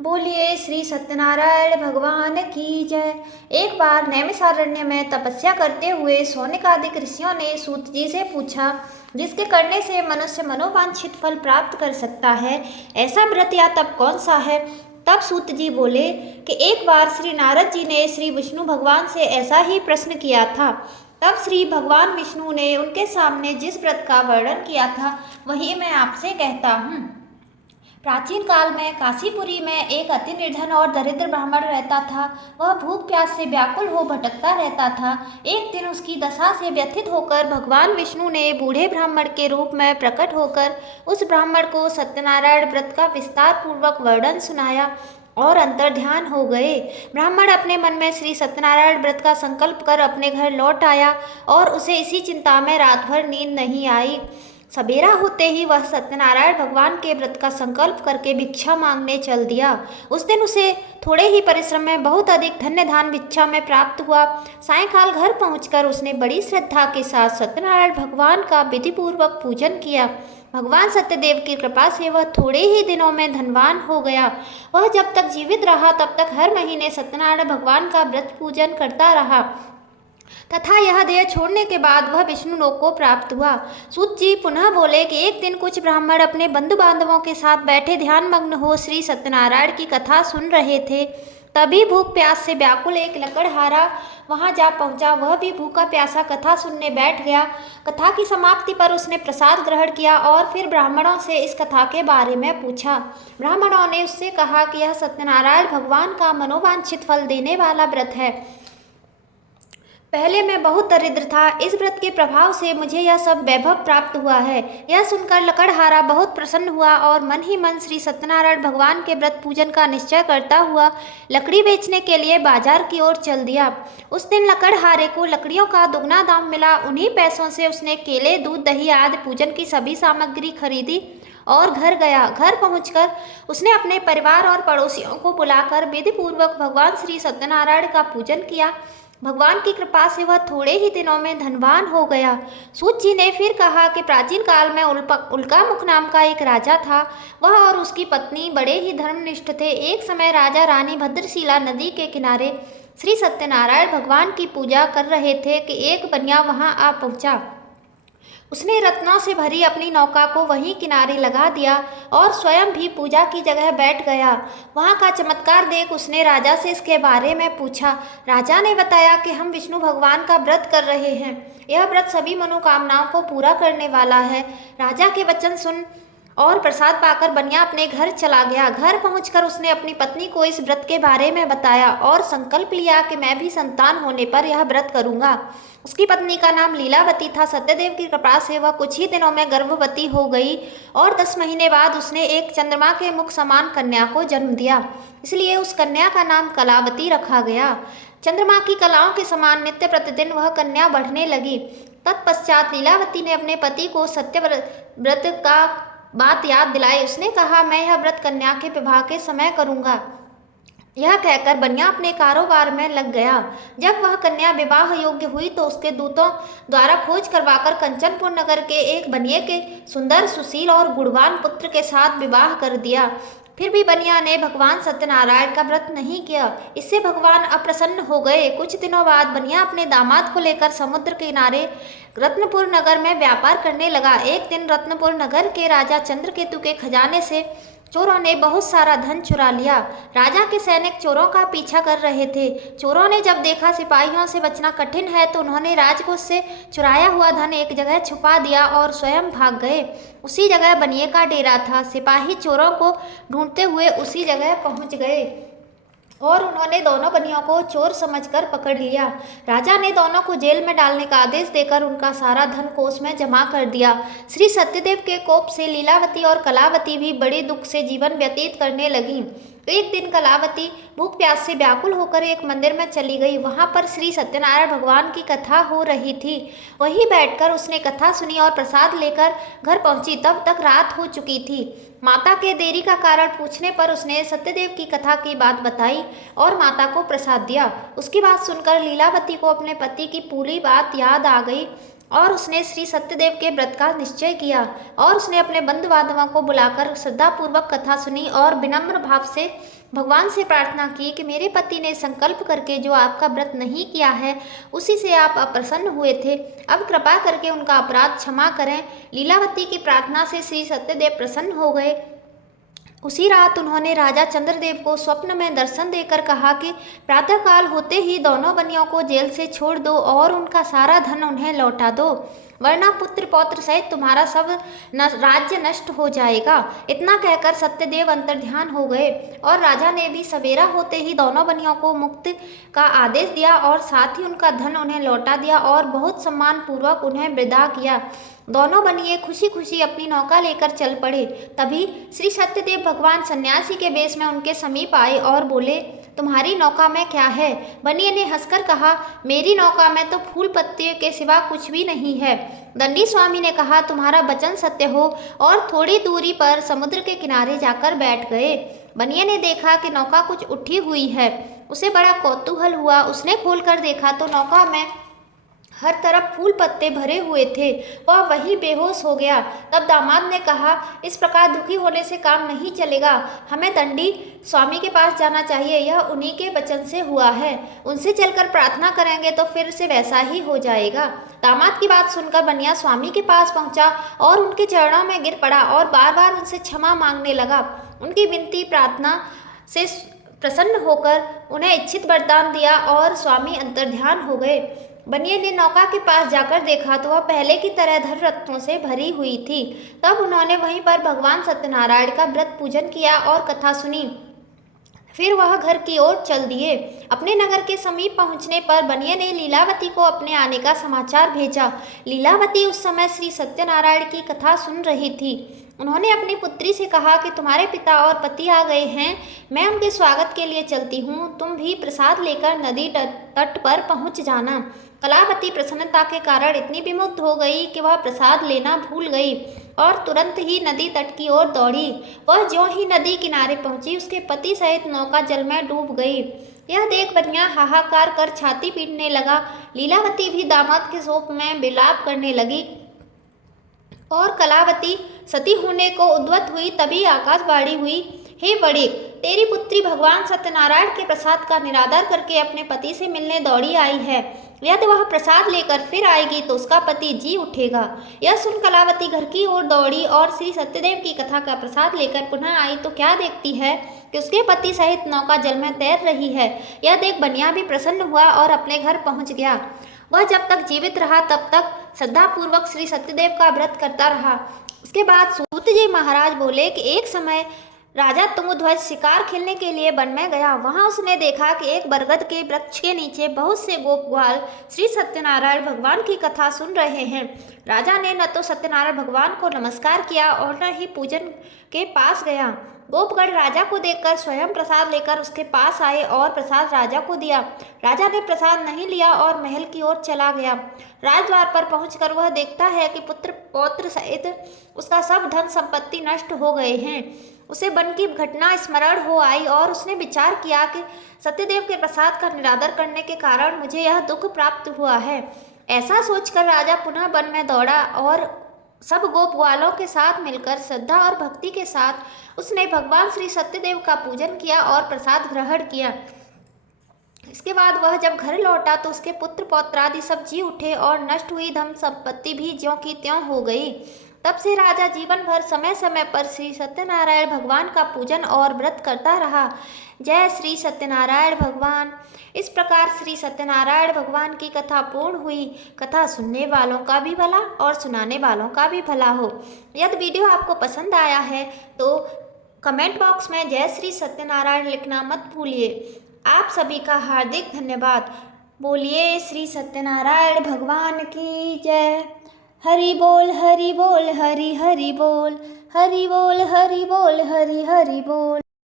बोलिए श्री सत्यनारायण भगवान की जय। एक बार नैमिषारण्य में तपस्या करते हुए शौनकादिक ऋषियों ने सूत जी से पूछा, जिसके करने से मनुष्य मनोवांछित फल प्राप्त कर सकता है, ऐसा व्रत या तप कौन सा है। तब सूत जी बोले कि एक बार श्री नारद जी ने श्री विष्णु भगवान से ऐसा ही प्रश्न किया था। तब श्री भगवान विष्णु ने उनके सामने जिस व्रत का वर्णन किया था, वही मैं आपसे कहता हूँ। प्राचीन काल में काशीपुरी में एक अति निर्धन और दरिद्र ब्राह्मण रहता था। वह भूख प्यास से व्याकुल हो भटकता रहता था। एक दिन उसकी दशा से व्यथित होकर भगवान विष्णु ने बूढ़े ब्राह्मण के रूप में प्रकट होकर उस ब्राह्मण को सत्यनारायण व्रत का विस्तार पूर्वक वर्णन सुनाया और अंतर्ध्यान हो गए। ब्राह्मण अपने मन में श्री सत्यनारायण व्रत का संकल्प कर अपने घर लौट आया और उसे इसी चिंता में रात भर नींद नहीं आई। सवेरा होते ही वह सत्यनारायण भगवान के व्रत का संकल्प करके भिक्षा मांगने चल दिया। उस दिन उसे थोड़े ही परिश्रम में बहुत अधिक धन्य धान भिक्षा में प्राप्त हुआ। सायंकाल घर पहुंचकर उसने बड़ी श्रद्धा के साथ सत्यनारायण भगवान का विधिपूर्वक पूजन किया। भगवान सत्यदेव की कृपा से वह थोड़े ही दिनों में धनवान हो गया। वह जब तक जीवित रहा तब तक हर महीने सत्यनारायण भगवान का व्रत पूजन करता रहा तथा यह देह छोड़ने के बाद वह विष्णु लोक को प्राप्त हुआ। सूत जी पुनः बोले कि एक दिन कुछ ब्राह्मण अपने बंधु बांधवों के साथ बैठे ध्यान मग्न हो श्री सत्यनारायण की कथा सुन रहे थे। तभी भूख प्यास से व्याकुल एक लकड़हारा वहां जा पहुंचा। वह भी भूखा प्यासा कथा सुनने बैठ गया। कथा की समाप्ति पर उसने प्रसाद ग्रहण किया और फिर ब्राह्मणों से इस कथा के बारे में पूछा। ब्राह्मणों ने उससे कहा कि यह सत्यनारायण भगवान का मनोवांछित फल देने वाला व्रत है। पहले मैं बहुत दरिद्र था, इस व्रत के प्रभाव से मुझे यह सब वैभव प्राप्त हुआ है। यह सुनकर लकड़हारा बहुत प्रसन्न हुआ और मन ही मन श्री सत्यनारायण भगवान के व्रत पूजन का निश्चय करता हुआ लकड़ी बेचने के लिए बाजार की ओर चल दिया। उस दिन लकड़हारे को लकड़ियों का दुगना दाम मिला। उन्हीं पैसों से उसने केले, दूध, दही आदि पूजन की सभी सामग्री खरीदी और घर गया। घर पहुंचकर उसने अपने परिवार और पड़ोसियों को बुलाकर विधिपूर्वक भगवान श्री सत्यनारायण का पूजन किया। भगवान की कृपा से वह थोड़े ही दिनों में धनवान हो गया। सूत जी ने फिर कहा कि प्राचीन काल में उल्कामुख नाम का एक राजा था। वह और उसकी पत्नी बड़े ही धर्मनिष्ठ थे। एक समय राजा रानी भद्रशिला नदी के किनारे श्री सत्यनारायण भगवान की पूजा कर रहे थे कि एक बनिया वहां आ पहुंचा। उसने रत्नों से भरी अपनी नौका को वहीं किनारे लगा दिया और स्वयं भी पूजा की जगह बैठ गया। वहां का चमत्कार देख उसने राजा से इसके बारे में पूछा। राजा ने बताया कि हम विष्णु भगवान का व्रत कर रहे हैं। यह व्रत सभी मनोकामनाओं को पूरा करने वाला है। राजा के वचन सुन और प्रसाद पाकर बनिया अपने घर चला गया। घर पहुंचकर उसने अपनी पत्नी को इस व्रत के बारे में बताया और संकल्प लिया कि मैं भी संतान होने पर यह व्रत करूंगा। उसकी पत्नी का नाम लीलावती था। सत्यदेव की कृपा से वह कुछ ही दिनों में गर्भवती हो गई और 10 महीने बाद उसने एक चंद्रमा के मुख समान कन्या को जन्म दिया। इसलिए उस कन्या का नाम कलावती रखा गया। चंद्रमा की कलाओं के समान नित्य प्रतिदिन वह कन्या बढ़ने लगी। तत्पश्चात लीलावती ने अपने पति को सत्य व्रत का बात याद दिलाई। उसने कहा, मैं यह व्रत कन्या के विवाह के समय करूंगा। यह कहकर बनिया अपने कारोबार में लग गया। जब वह कन्या विवाह योग्य हुई तो उसके दूतों द्वारा खोज करवाकर कंचनपुर नगर के एक बनिए के सुंदर, सुशील और गुणवान पुत्र के साथ विवाह कर दिया। फिर भी बनिया ने भगवान सत्यनारायण का व्रत नहीं किया। इससे भगवान अप्रसन्न हो गए। कुछ दिनों बाद बनिया अपने दामाद को लेकर समुद्र किनारे रत्नपुर नगर में व्यापार करने लगा। एक दिन रत्नपुर नगर के राजा चंद्रकेतु के खजाने से चोरों ने बहुत सारा धन चुरा लिया। राजा के सैनिक चोरों का पीछा कर रहे थे। चोरों ने जब देखा सिपाहियों से बचना कठिन है तो उन्होंने राजकोष से चुराया हुआ धन एक जगह छुपा दिया और स्वयं भाग गए। उसी जगह बनिए का डेरा था। सिपाही चोरों को ढूंढते हुए उसी जगह पहुंच गए और उन्होंने दोनों बनियों को चोर समझकर पकड़ लिया। राजा ने दोनों को जेल में डालने का आदेश देकर उनका सारा धन कोष में जमा कर दिया। श्री सत्यदेव के कोप से लीलावती और कलावती भी बड़े दुख से जीवन व्यतीत करने लगी। एक दिन कलावती भूख प्यास से व्याकुल होकर एक मंदिर में चली गई। वहां पर श्री सत्यनारायण भगवान की कथा हो रही थी। वहीं बैठकर उसने कथा सुनी और प्रसाद लेकर घर पहुंची। तब तक रात हो चुकी थी। माता के देरी का कारण पूछने पर उसने सत्यदेव की कथा की बात बताई और माता को प्रसाद दिया। उसकी बात सुनकर लीलावती को अपने पति की पूरी बात याद आ गई और उसने श्री सत्यदेव के व्रत का निश्चय किया और उसने अपने बंधु बांधवों को बुलाकर श्रद्धापूर्वक कथा सुनी और विनम्र भाव से भगवान से प्रार्थना की कि मेरे पति ने संकल्प करके जो आपका व्रत नहीं किया है उसी से आप अप्रसन्न हुए थे, अब कृपा करके उनका अपराध क्षमा करें। लीलावती की प्रार्थना से श्री सत्यदेव प्रसन्न हो गए। उसी रात उन्होंने राजा चंद्रदेव को स्वप्न में दर्शन देकर कहा कि प्रातःकाल होते ही दोनों बनियों को जेल से छोड़ दो और उनका सारा धन उन्हें लौटा दो, वरना पुत्र पौत्र सहित तुम्हारा सब राज्य नष्ट हो जाएगा। इतना कहकर सत्यदेव अंतर्ध्यान हो गए और राजा ने भी सवेरा होते ही दोनों बनियों को मुक्त का आदेश दिया और साथ ही उनका धन उन्हें लौटा दिया और बहुत सम्मान पूर्वक उन्हें विदा किया। दोनों बनिए खुशी खुशी अपनी नौका लेकर चल पड़े। तभी श्री सत्यदेव भगवान सन्यासी के वेश में उनके समीप आए और बोले, तुम्हारी नौका में क्या है? बनिए ने हंसकर कहा, मेरी नौका में तो फूल पत्तियों के सिवा कुछ भी नहीं है। दंडी स्वामी ने कहा, तुम्हारा वचन सत्य हो, और थोड़ी दूरी पर समुद्र के किनारे जाकर बैठ गए। बनिए ने देखा कि नौका कुछ उठी हुई है। उसे बड़ा कौतूहल हुआ। उसने खोलकर देखा तो नौका में हर तरफ फूल पत्ते भरे हुए थे। वह वहीं बेहोश हो गया। तब दामाद ने कहा, इस प्रकार दुखी होने से काम नहीं चलेगा, हमें दंडी स्वामी के पास जाना चाहिए, यह उन्हीं के वचन से हुआ है, उनसे चलकर प्रार्थना करेंगे तो फिर से वैसा ही हो जाएगा। दामाद की बात सुनकर बनिया स्वामी के पास पहुंचा और उनके चरणों में गिर पड़ा और बार बार उनसे क्षमा मांगने लगा। उनकी विनती प्रार्थना से प्रसन्न होकर उन्हें इच्छित वरदान दिया और स्वामी अंतर्ध्यान हो गए। बनिए ने नौका के पास जाकर देखा तो वह पहले की तरह धन रत्नों से भरी हुई थी। तब उन्होंने वहीं पर भगवान सत्यनारायण का व्रत पूजन किया और कथा सुनी। फिर वह घर की ओर चल दिए। अपने नगर के समीप पहुंचने पर बनिए ने लीलावती को अपने आने का समाचार भेजा। लीलावती उस समय श्री सत्यनारायण की कथा सुन रही थी। उन्होंने अपनी पुत्री से कहा कि तुम्हारे पिता और पति आ गए हैं, मैं उनके स्वागत के लिए चलती हूँ, तुम भी प्रसाद लेकर नदी तट पर पहुँच जाना। कलावती प्रसन्नता के कारण इतनी विमुग्ध हो गई कि वह प्रसाद लेना भूल गई और तुरंत ही नदी तट की ओर दौड़ी। वह ज्यों ही नदी किनारे पहुंची, उसके पति सहित नौका जल में डूब गई। यह देख बनिया हाहाकार कर छाती पीटने लगा। लीलावती भी दामाद के शोक में विलाप करने लगी और कलावती सती होने को उद्यत हुई। तभी आकाशवाणी हुई, हे बड़े, तेरी पुत्री भगवान सत्यनारायण के प्रसाद का निरादर करके अपने पति से मिलने दौड़ी आई है। यदि वह प्रसाद लेकर फिर आएगी तो उसका पति जी उठेगा। यह सुन कलावती घर की ओर दौड़ी और श्री सत्यदेव की कथा का प्रसाद लेकर पुनः आई तो क्या देखती है कि उसके पति सहित नौका जल में तैर रही है। यह देख बनिया भी प्रसन्न हुआ और अपने घर पहुंच गया। वह जब तक जीवित रहा तब तक श्रद्धापूर्वक श्री सत्यदेव का व्रत करता रहा। उसके बाद सूत जी महाराज बोले कि एक समय राजा तुंगध्वज शिकार खेलने के लिए वन में गया। वहां उसने देखा कि एक बरगद के वृक्ष के नीचे बहुत से गोप ग्वाल श्री सत्यनारायण भगवान की कथा सुन रहे हैं। राजा ने न तो सत्यनारायण भगवान को नमस्कार किया और न ही पूजन के पास गया। गोपगण राजा को देखकर स्वयं प्रसाद लेकर उसके पास आए और प्रसाद राजा को दिया। राजा ने प्रसाद नहीं लिया और महल की ओर चला गया। राजद्वार पर पहुंचकर वह देखता है कि पुत्र पौत्र सहित उसका सब धन संपत्ति नष्ट हो गए हैं। उसे वन की घटना स्मरण हो आई और उसने विचार किया कि सत्यदेव के प्रसाद का निरादर करने के कारण मुझे यह दुख प्राप्त हुआ है। ऐसा सोचकर राजा पुनः वन में दौड़ा और सब गोप ग्वालों के साथ मिलकर श्रद्धा और भक्ति के साथ उसने भगवान श्री सत्यदेव का पूजन किया और प्रसाद ग्रहण किया। इसके बाद वह जब घर लौटा तो उसके पुत्र पौत्र आदि सब जी उठे और नष्ट हुई धन संपत्ति भी ज्यों की त्यों हो गई। तब से राजा जीवन भर समय समय पर श्री सत्यनारायण भगवान का पूजन और व्रत करता रहा। जय श्री सत्यनारायण भगवान। इस प्रकार श्री सत्यनारायण भगवान की कथा पूर्ण हुई। कथा सुनने वालों का भी भला और सुनाने वालों का भी भला हो। यदि वीडियो आपको पसंद आया है तो कमेंट बॉक्स में जय श्री सत्यनारायण लिखना मत भूलिए। आप सभी का हार्दिक धन्यवाद। बोलिए श्री सत्यनारायण भगवान की जय। हरि बोल हरि बोल हरि हरि बोल, हरि बोल हरि बोल हरि हरि बोल।